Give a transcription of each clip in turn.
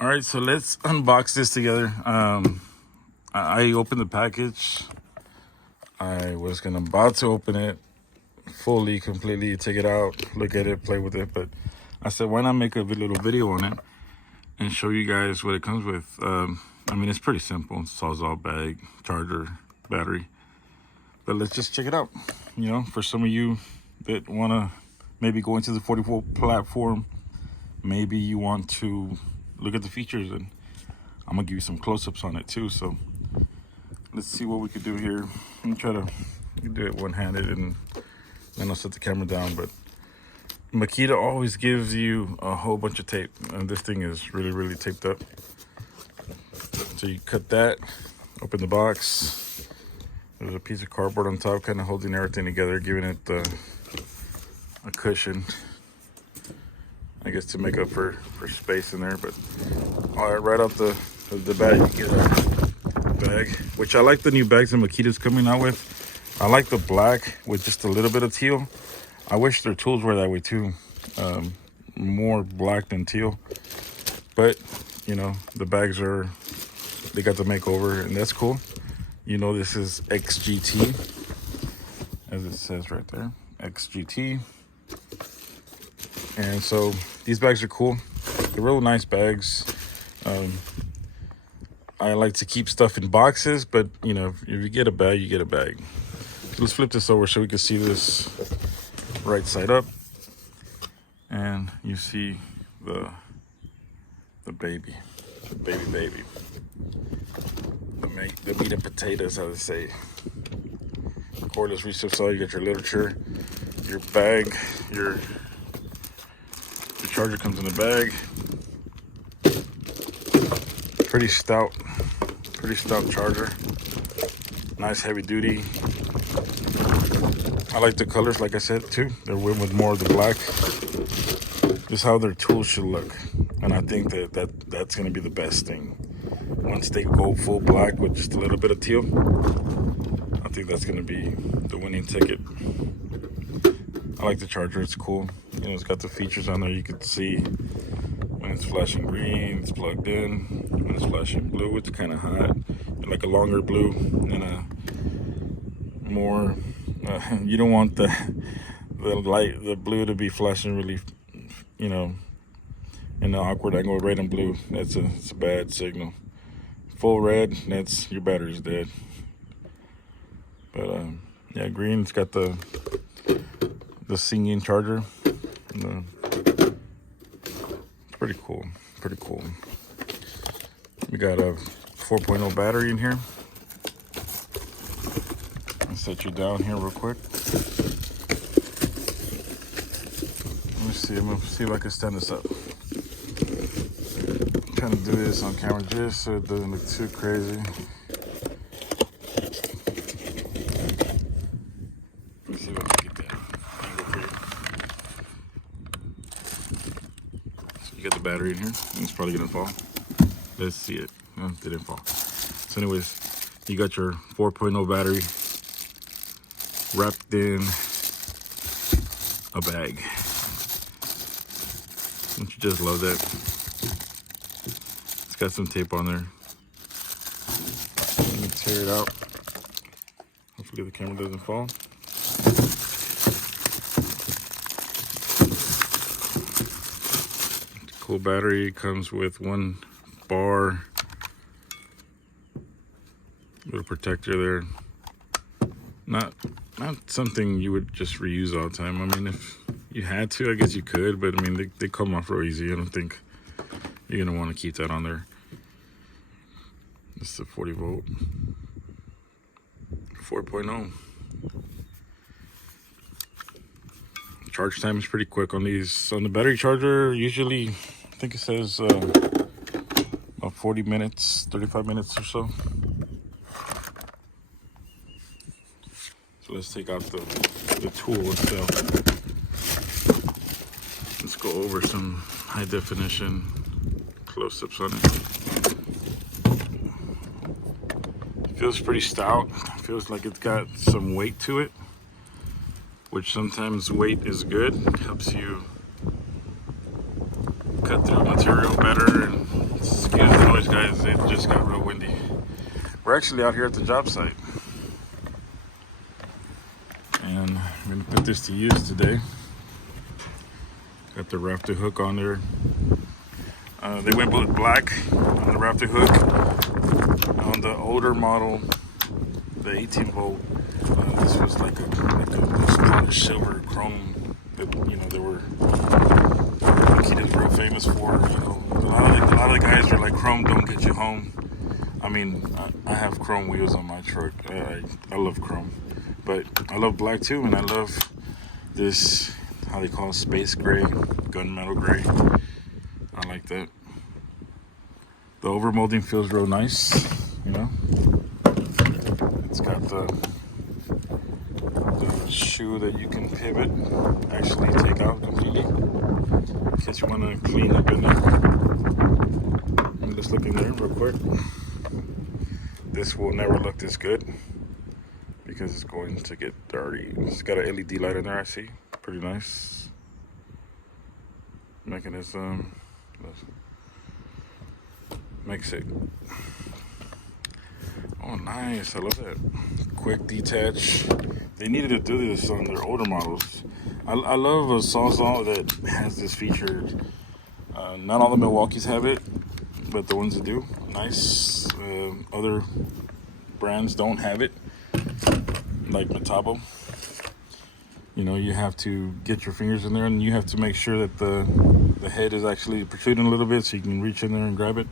All right, so let's unbox this together. I opened the package. I was about to open it fully, completely, take it out, look at it, play with it. But I said, why not make a little video on it and show you guys what it comes with. I mean, it's pretty simple. It's sawzall bag, charger, battery. But let's just check it out. You know, for some of you that want to maybe go into the 40-volt platform, maybe you want to look at the features, and I'm gonna give you some close-ups on it too. So let's see what we could do here. I'm try to do it one-handed, and then I'll set the camera down. But Makita always gives you a whole bunch of tape, and this thing is really taped up. So you cut that, open the box. There's a piece of cardboard on top, kind of holding everything together, giving it a cushion, I guess, to make up for space in there. But all right, right off the bat, you get a bag, which I like the new bags that Makita's coming out with. I like the black with just a little bit of teal. I wish their tools were that way too, more black than teal. But you know, the bags they got the makeover, and that's cool. You know, this is XGT, as it says right there, XGT. And so these bags are cool. They're real nice bags. I like to keep stuff in boxes, but you know, if you get a bag, you get a bag. So let's flip this over so we can see this right side up, and you see the baby, the meat and potatoes, as they say. Cordless receipt saw. You got your literature, your bag, your charger comes in the bag. Pretty stout charger. Nice heavy duty. I like the colors, like I said too. They went with more of the black. Just how their tools should look, and I think that's gonna be the best thing. Once they go full black with just a little bit of teal, I think that's gonna be the winning ticket. I like the charger, it's cool. You know, it's got the features on there. You can see when it's flashing green, it's plugged in. When it's flashing blue, it's kind of hot. And like a longer blue and a more, you don't want the blue to be flashing really, you know, in an awkward angle. Red and blue, it's a bad signal. Full red, that's your battery's dead. But yeah, green, it's got the singing charger. It's pretty cool. We got a 4.0 battery in here. I'll set you down here real quick. Let me see. I'm gonna see if I can stand this up. I'm trying to do this on camera just so it doesn't look too crazy. Let's see if I can get that angle for you. So you got the battery in here, and it's probably gonna fall. Let's see it. No, it didn't fall. So anyways, you got your 4.0 battery wrapped in a bag. Don't you just love that? It's got some tape on there. Let me tear it out. Hopefully the camera doesn't fall. Cool battery. Comes with one bar, little protector there. Not something you would just reuse all the time. I mean, if you had to, I guess you could, but I mean, they come off real easy. I don't think you're gonna want to keep that on there. This is a 40-volt 4.0. Charge time is pretty quick on these. On the battery charger, usually I think it says about 40 minutes, 35 minutes or so. So let's take out the tool itself. Let's go over some high definition close-ups on it. It feels pretty stout. It feels like it's got some weight to it, which sometimes weight is good. It helps you cut through material better, and it's We're actually out here at the job site, and I'm gonna put this to use today. Got the rafter hook on there. They went with black on the rafter hook. On the older model, the 18 volt, this was like a polished silver chrome that, you know, they were Makita's real famous for. You know, a lot of the guys are like, chrome don't get you home. I mean, I have chrome wheels on my truck. I love chrome, but I love black too, and I love this, how they call it, space gray, gunmetal gray. I like that. The overmolding feels real nice, you know. It's got the shoe that you can pivot, actually take out completely, in case you want to clean up in there. I'm just looking there real quick. This will never look this good because it's going to get dirty. It's got an LED light in there, I see. Pretty nice mechanism. Makes it, oh nice, I love that. Quick detach. They needed to do this on their older models. I love a sawzall that has this feature. Not all the Milwaukees have it, but the ones that do, nice. Other brands don't have it, like Makita. You know, you have to get your fingers in there, and you have to make sure that the head is actually protruding a little bit so you can reach in there and grab it.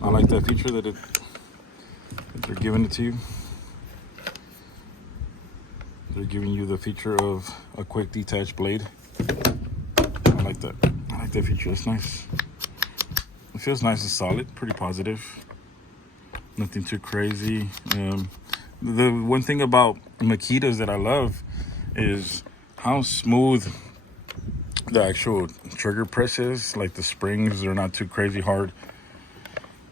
I like that feature that they're giving it to you. They're giving you the feature of a quick detached blade. I like that. I like that feature. It's nice. It feels nice and solid, pretty positive. Nothing too crazy. The one thing about Makitas that I love is how smooth the actual trigger press is. Like the springs are not too crazy hard.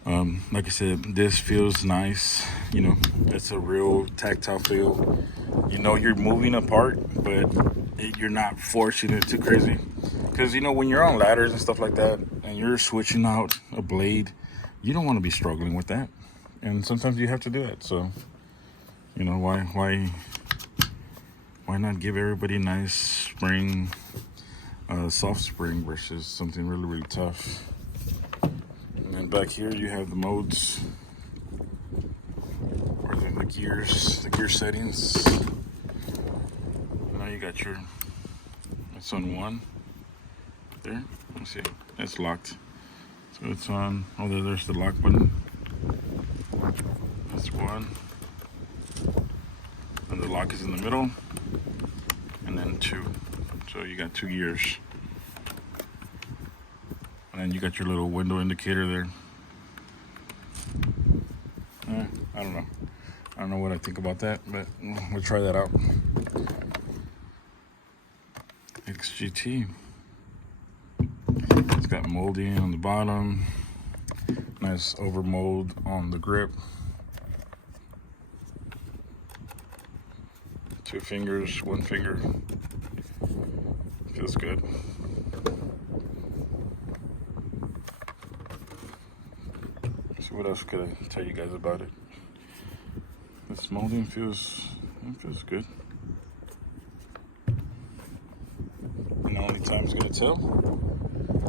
Like I said, this feels nice. You know, it's a real tactile feel. You know, you're moving a part, but you're not forcing it too crazy. Because, you know, when you're on ladders and stuff like that, and you're switching out a blade, you don't want to be struggling with that. And sometimes you have to do it. So, you know, why not give everybody a nice spring, soft spring versus something really, really tough. And then back here you have the modes, or the gear settings. Now you got your, it's on 1 there. Let's see, it's locked. So it's on, oh, there's the lock button. That's 1. And the lock is in the middle. And then 2. So you got 2 gears. And then you got your little window indicator there. I don't know. I don't know what I think about that, but we'll try that out. XGT. It's got molding on the bottom. Nice over mold on the grip. 2 fingers, 1 finger. Feels good. So what else could I tell you guys about it? This molding feels good. And the only time's gonna tell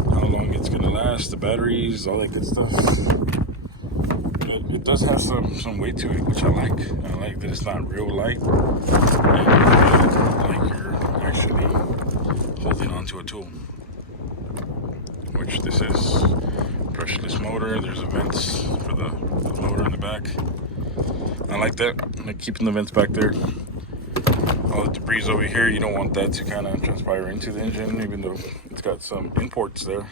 how long it's gonna last, the batteries, all that good stuff. It does have some weight to it, which I like. I like that it's not real light, and you feel like you're actually holding onto a tool, which this is. Brushless motor. There's a vents for the motor in the back. I like that. Like keeping the vents back there. All the debris over here, you don't want that to kind of transpire into the engine, even though it's got some imports there.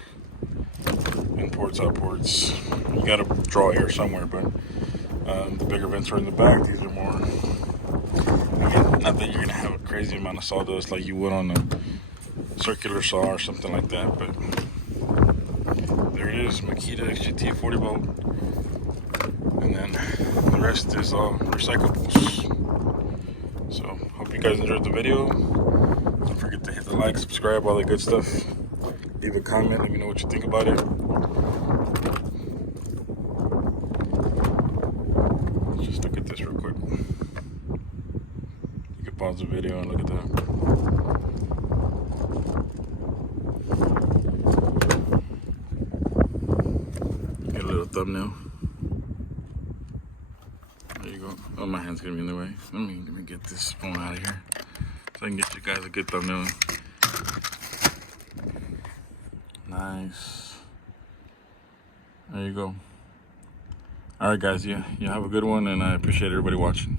Imports, outports. You got to draw air somewhere, but the bigger vents are in the back. These are more, again, not that you're going to have a crazy amount of sawdust like you would on a circular saw or something like that, but there it is, Makita XGT 40 volt. And then the rest is all recyclables. So, hope you guys enjoyed the video. Don't forget to hit the like, subscribe, all that good stuff. Leave a comment, let me know what you think about it. pause the video and look at that. Get a little thumbnail. There you go. Oh, my hand's gonna be in the way. Let me get this phone out of here so I can get you guys a good thumbnail. Nice. There you go. All right, guys. Yeah, you have a good one, and I appreciate everybody watching.